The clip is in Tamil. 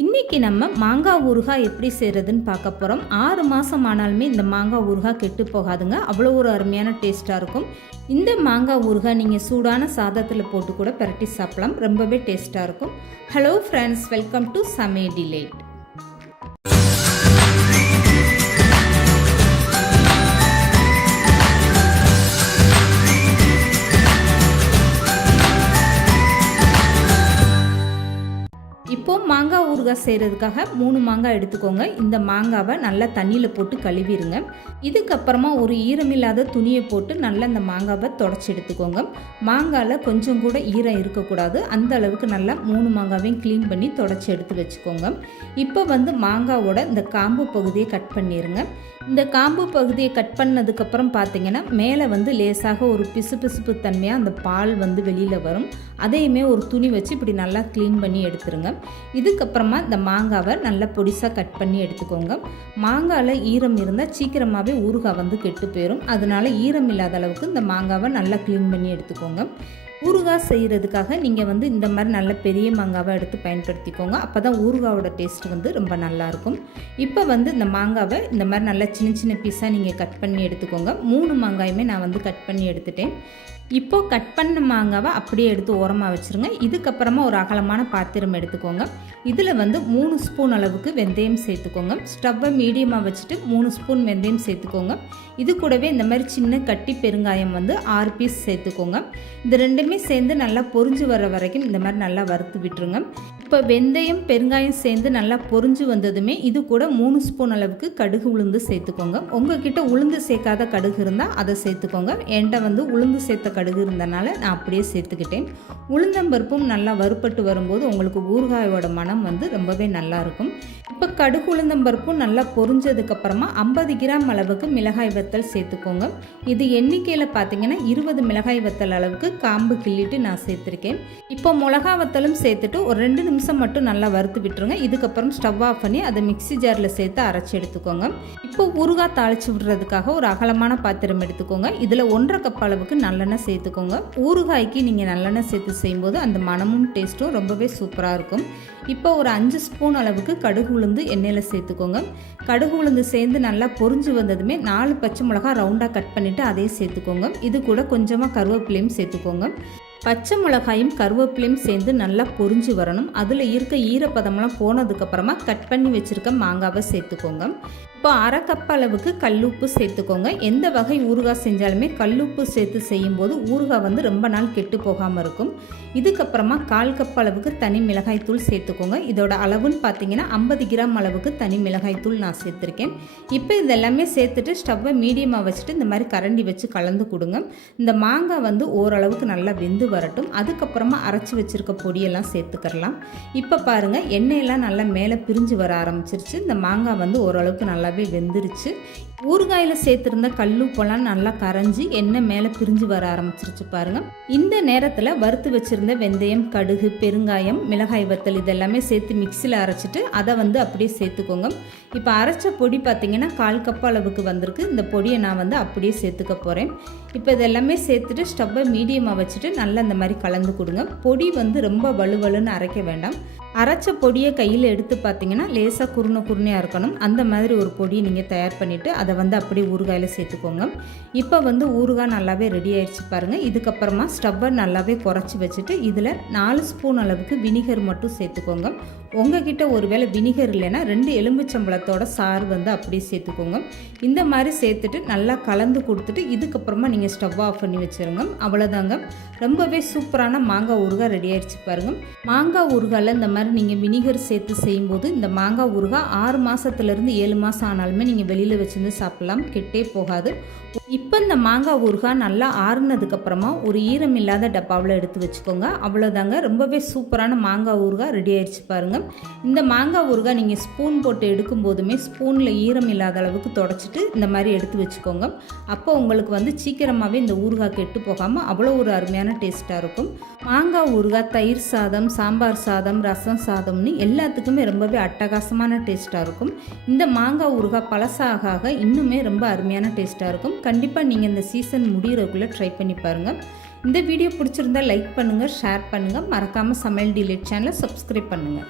இன்றைக்கி நம்ம மாங்காய் ஊறுகாய் எப்படி செய்கிறதுன்னு பார்க்க போகிறோம். 6 மாதம் ஆனாலுமே இந்த மாங்காய் ஊறுகாய் கெட்டு போகாதுங்க. அவ்வளோ ஒரு அருமையான டேஸ்ட்டாக இருக்கும். இந்த மாங்காய் ஊறுகாய் நீங்கள் சூடான சாதத்தில் போட்டு கூட பிரட்டி சாப்பிடலாம். ரொம்பவே டேஸ்ட்டாக இருக்கும். ஹலோ ஃப்ரெண்ட்ஸ், வெல்கம் டு சமையல் டிலைட். இப்போது மாங்காய் ஊறுகாய் செய்கிறதுக்காக 3 மாங்காய் எடுத்துக்கோங்க. இந்த மாங்காவை நல்லா தண்ணியில் போட்டு கழுவிடுங்க. இதுக்கப்புறமா ஒரு ஈரமில்லாத துணியை போட்டு நல்லா இந்த மாங்காவை தொடச்சி எடுத்துக்கோங்க. மாங்காயில் கொஞ்சம் கூட ஈரம் இருக்கக்கூடாது. அந்த அளவுக்கு நல்லா 3 மாங்காவையும் க்ளீன் பண்ணி தொடச்சி எடுத்து வச்சுக்கோங்க. இப்போ மாங்காவோட இந்த காம்பு பகுதியை கட் பண்ணிடுங்க. இந்த காம்பு பகுதியை கட் பண்ணதுக்கப்புறம் பார்த்தீங்கன்னா மேலே லேசாக ஒரு பிசுபிசுப்பு தன்மையாக அந்த பால் வெளியில் வரும். அதையுமே ஒரு துணி வச்சு இப்படி நல்லா க்ளீன் பண்ணி எடுத்துருங்க. இதுக்கப்புறமா இந்த மாங்காவை நல்லா பொடிசாக கட் பண்ணி எடுத்துக்கோங்க. மாங்காயில் ஈரம் இருந்தால் சீக்கிரமாகவே ஊறுகாய் கெட்டு போயிடும். அதனால ஈரம் இல்லாத அளவுக்கு இந்த மாங்காவை நல்லா க்ளீன் பண்ணி எடுத்துக்கோங்க. ஊறுகாய் செய்கிறதுக்காக நீங்கள் இந்த மாதிரி நல்ல பெரிய மாங்காவை எடுத்து பயன்படுத்திக்கோங்க. அப்போ தான் ஊறுகாயோட டேஸ்ட் ரொம்ப நல்லாயிருக்கும். இப்போ இந்த மாங்காவை இந்த மாதிரி நல்லா சின்ன சின்ன பீஸாக நீங்கள் கட் பண்ணி எடுத்துக்கோங்க. 3 மாங்காயுமே நான் கட் பண்ணி எடுத்துட்டேன். இப்போது கட் பண்ண மாங்காவை அப்படியே எடுத்து ஓரமாக வச்சுருங்க. இதுக்கப்புறமா ஒரு அகலமான பாத்திரம் எடுத்துக்கோங்க. இதில் 3 ஸ்பூன் அளவுக்கு வெந்தயம் சேர்த்துக்கோங்க. ஸ்டவ்வை மீடியமாக வச்சுட்டு 3 ஸ்பூன் வெந்தயம் சேர்த்துக்கோங்க. இது கூடவே இந்த மாதிரி சின்ன கட்டி பெருங்காயம் 6 பீஸ் சேர்த்துக்கோங்க. இந்த ரெண்டுமே சேர்ந்து நல்லா பொரிஞ்சு வர வரைக்கும் இந்த மாதிரி நல்லா வறுத்து விட்டுருங்க. இப்போ வெந்தயம் பெருங்காயம் சேர்ந்து நல்லா பொரிஞ்சு வந்ததுமே இது கூட 3 ஸ்பூன் அளவுக்கு கடுகு உளுந்து சேர்த்துக்கோங்க. உங்ககிட்ட உளுந்து சேர்க்காத கடுகு இருந்தால் அதை சேர்த்துக்கோங்க. என்கிட்ட உளுந்து சேர்த்த கடுகு இருந்தனால நான் அப்படியே சேர்த்துக்கிட்டேன். உளுந்தம்பருப்பும் நல்லா வறுப்பட்டு வரும்போது உங்களுக்கு ஊறுகாயோட மனம் ரொம்பவே நல்லாயிருக்கும். இப்போ கடுகு உளுந்தம்பருப்பும் நல்லா பொரிஞ்சதுக்கப்புறமா 50 கிராம் அளவுக்கு மிளகாய் வத்தல் சேர்த்துக்கோங்க. இது எண்ணிக்கையில் பார்த்தீங்கன்னா 20 மிளகாய் வத்தல் அளவுக்கு காம்பு கிள்ளிட்டு நான் சேர்த்துருக்கேன். இப்போ மிளகா வத்தலும் சேர்த்துட்டு ஒரு 2 நிமிஷம் மட்டும் நல்லா வறுத்து விட்டுருங்க. இதுக்கப்புறம் ஸ்டவ் ஆஃப் பண்ணி அதை மிக்ஸி ஜாரில் சேர்த்து அரைச்சி எடுத்துக்கோங்க. இப்போ ஊறுகாய் தாளித்து விடுறதுக்காக ஒரு அகலமான பாத்திரம் எடுத்துக்கோங்க. இதில் 1.5 கப் அளவுக்கு நல்லெண்ணெய் சேர்த்துக்கோங்க. ஊறுகாய்க்கு நீங்கள் நல்லெண்ணெய் சேர்த்து செய்யும்போது அந்த மனமும் டேஸ்ட்டும் ரொம்பவே சூப்பராக இருக்கும். இப்போ ஒரு 5 ஸ்பூன் அளவுக்கு கடுகு உளுந்து எண்ணெயில் சேர்த்துக்கோங்க. கடுகு உளுந்து சேர்ந்து நல்லா பொரிஞ்சு வந்ததுமே 4 பச்சை மிளகாய் ரவுண்டாக கட் பண்ணிவிட்டு அதையும் சேர்த்துக்கோங்க. இது கூட கொஞ்சமாக கருவேப்பிலையும் சேர்த்துக்கோங்க. பச்சை மிளகாயும் கருவேப்பிலையும் சேர்ந்து நல்லா பொரிஞ்சு வரணும். அதில் இருக்க ஈரப்பதம்லாம் போனதுக்கப்புறமா கட் பண்ணி வச்சுருக்க மாங்காவை சேர்த்துக்கோங்க. இப்போ 1/2 கப் அளவுக்கு கல்லுப்பு சேர்த்துக்கோங்க. எந்த வகை ஊறுகாய் செஞ்சாலுமே கல்லுப்பு சேர்த்து செய்யும்போது ஊறுகாய் ரொம்ப நாள் கெட்டு போகாமல் இருக்கும். இதுக்கப்புறமா 1/4 கப் அளவுக்கு தனி மிளகாய்த்தூள் சேர்த்துக்கோங்க. இதோட அளவுன்னு பார்த்தீங்கன்னா 50 கிராம் அளவுக்கு தனி மிளகாய்த்தூள் நான் சேர்த்துருக்கேன். இப்போ இதெல்லாமே சேர்த்துட்டு ஸ்டவ்வை மீடியமாக வச்சுட்டு இந்த மாதிரி கரண்டி வச்சு கலந்து கொடுங்க. இந்த மாங்காய் ஓரளவுக்கு நல்லா வெந்து வரட்டும். அதுக்கப்புறமா அரைச்சி வச்சுருக்க பொடியெல்லாம் சேர்த்துக்கலாம். இப்போ பாருங்கள், எண்ணெயெல்லாம் நல்லா மேலே பிரிஞ்சு வர ஆரம்பிச்சிருச்சு. இந்த மாங்காய் ஓரளவுக்கு நல்லாவே வெந்துருச்சு. ஊறுகாயில் சேர்த்துருந்த கல்லுப்பெல்லாம் நல்லா கரைஞ்சி எண்ணெய் மேலே பிரிஞ்சு வர ஆரம்பிச்சிருச்சு பாருங்கள். இந்த நேரத்தில் வறுத்து வச்சுருந்த வெந்தயம், கடுகு, பெருங்காயம், மிளகாய் வத்தல் இதெல்லாமே சேர்த்து மிக்சியில் அரைச்சிட்டு அதை அப்படியே சேர்த்துக்கோங்க. இப்போ அரைச்ச பொடி பார்த்திங்கன்னா 1/4 கப் அளவுக்கு வந்திருக்கு. இந்த பொடியை நான் அப்படியே சேர்த்துக்க போகிறேன். இப்போ இதெல்லாமே சேர்த்துட்டு ஸ்டவ்வை மீடியமாக வச்சுட்டு நல்லா இந்த மாதிரி கலந்து கொடுங்க. பொடி ரொம்ப வலுவலுன்னு அரைக்க வேண்டாம். அரைச்ச பொடியை கையில் எடுத்து பார்த்தீங்கன்னா லேசாக குருணையாக இருக்கணும். அந்த மாதிரி ஒரு பொடியை நீங்கள் தயார் பண்ணிவிட்டு அதை அப்படியே ஊறுகாயில் சேர்த்துக்கோங்க. இப்போ ஊறுகாய் நல்லாவே ரெடி ஆயிடுச்சு பாருங்கள். இதுக்கப்புறமா ஸ்டவ்வை நல்லாவே குறைச்சி வச்சுட்டு இதில் 4 ஸ்பூன் அளவுக்கு வினிகர் மட்டும் சேர்த்துக்கோங்க. உங்ககிட்ட ஒருவேளை வினிகர் இல்லைன்னா 2 எலுமிச்சம்பழத்தோட சாறு அப்படியே சேர்த்துக்கோங்க. இந்த மாதிரி சேர்த்துட்டு நல்லா கலந்து கொடுத்துட்டு இதுக்கப்புறமா நீங்கள் ஸ்டவ் ஆஃப் பண்ணி வச்சுருங்க. அவ்வளோதாங்க, ரொம்பவே சூப்பரான மாங்காய் ஊறுகாய் ரெடி ஆயிடுச்சு பாருங்கள். மாங்காய் ஊறுகாயில் இந்த மாதிரி நீங்கள் வினிகர் சேர்த்து செய்யும்போது இந்த மாங்காய் ஊறுகாய் 6 மாதத்துலேருந்து 7 மாதம் ஆனாலுமே நீங்கள் வெளியில் வச்சுருந்து சாப்பிட்லாம், கெட்டே போகாது. இப்போ இந்த மாங்காய் ஊறுகாய் நல்லா ஆறுனதுக்கப்புறமா ஒரு ஈரம் இல்லாத டப்பாவில் எடுத்து வச்சுக்கோங்க. அவ்வளோதாங்க, ரொம்பவே சூப்பரான மாங்காய் ஊறுகாய் ரெடி ஆயிடுச்சு பாருங்கள். இந்த மாங்காய் ஊறுகாய் நீங்கள் ஸ்பூன் போட்டு எடுக்கும் போதுமே ஸ்பூனில் ஈரம் இல்லாத அளவுக்கு தொடச்சிட்டு இந்த மாதிரி எடுத்து வச்சுக்கோங்க. அப்போ உங்களுக்கு சீக்கிரமாகவே இந்த ஊறுகாய் கெட்டு போகாமல் அவ்வளோ ஒரு அருமையான டேஸ்ட்டாக இருக்கும். மாங்காய் ஊறுகாய் தயிர் சாதம், சாம்பார் சாதம், ரசம் சாதம்னு எல்லாத்துக்குமே ரொம்பவே அட்டகாசமான டேஸ்ட்டாக இருக்கும். இந்த மாங்காய் ஊறுகாய் பழசாக இன்னுமே ரொம்ப அருமையான டேஸ்ட்டாக இருக்கும். கண்டிப்பாக நீங்கள் இந்த சீசன் முடிகிறதுக்குள்ளே ட்ரை பண்ணி பாருங்கள். இந்த வீடியோ பிடிச்சிருந்தால் லைக் பண்ணுங்கள், ஷேர் பண்ணுங்கள். மறக்காமல் சமையல் டிலைட் சேனலை சப்ஸ்கிரைப் பண்ணுங்கள்.